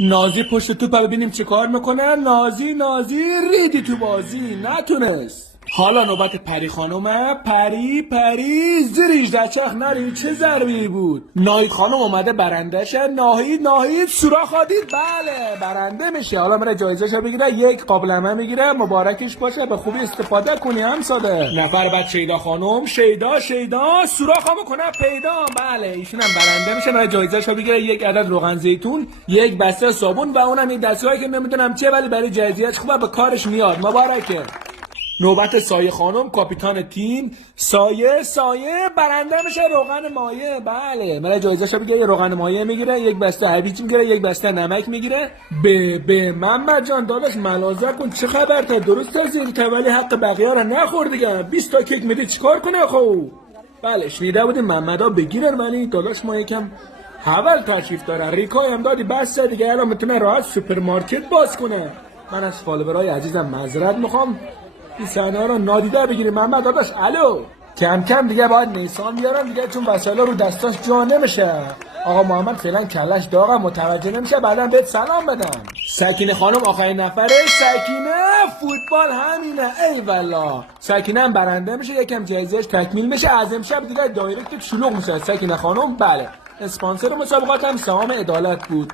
نازی پشت توپ ببینیم چه کار میکنه. نازی ریدی تو بازی، نتونست. حالا نوبت پری خانومه. پری زیر 18 چخ نری. چه ضربی بود. ناهید خانم اومده برندشه. ناهید سوراخ دید. بله برنده میشه. حالا میره جایزه‌شو بگیره. یک قابلمه میگیره. مبارکش باشه، به خوبی استفاده کنی همساده. نفر بعد شیدا خانم. شیدا سوراخو میکنه پیدا. بله ایشون هم برنده میشه. میره جایزه‌شو بگیره. یک عدد روغن زیتون، یک بسته صابون و اونم این دستگاهی که نمیدونم چه ولی برای جزئیات خوبه، به کارش میاد. مبارکه. نوبت سایه خانم، کاپیتان تیم. سایه برنده میشه. روغن مایه. بله میره جایزه‌شو بگیره. یه روغن مایه میگیره، یک بسته هویج میگیره، یک بسته نمک میگیره. به محمد جان داداش ملازه کن. چه خبر؟ تا درست از این ولی حق بقیه رو نخور دیگه. 20 تا کیک میدی چیکار کنه خب؟ بله شنیده بودیم محمدا بگیرن ولی داداش ما یکم حول تشریف داره. ریکای هم دادی بس دیگه، الان میتونه راحت سوپرمارکت باز کنه. من از فالوورای عزیزم معذرت میخوام، این صحنه رو نادیده بگیریم. محمد داداش الو، کم دیگه باید نیسان بیارم دیگه، چون وسایل رو دستاش جا نمیشه. آقا محمد فعلا کلش داغه، متوجه نمیشه، بعدم بهت سلام بدم. سکینه خانم آخرین نفره. سکینه فوتبال همینه. ای والا سکینه هم برنده میشه، یکم جایزه‌اش تکمیل میشه. از امشب دیگه دایرکت شلوغ میشه. سکینه خانم بله اسپانسر مسابقات هم سهام عدالت بود.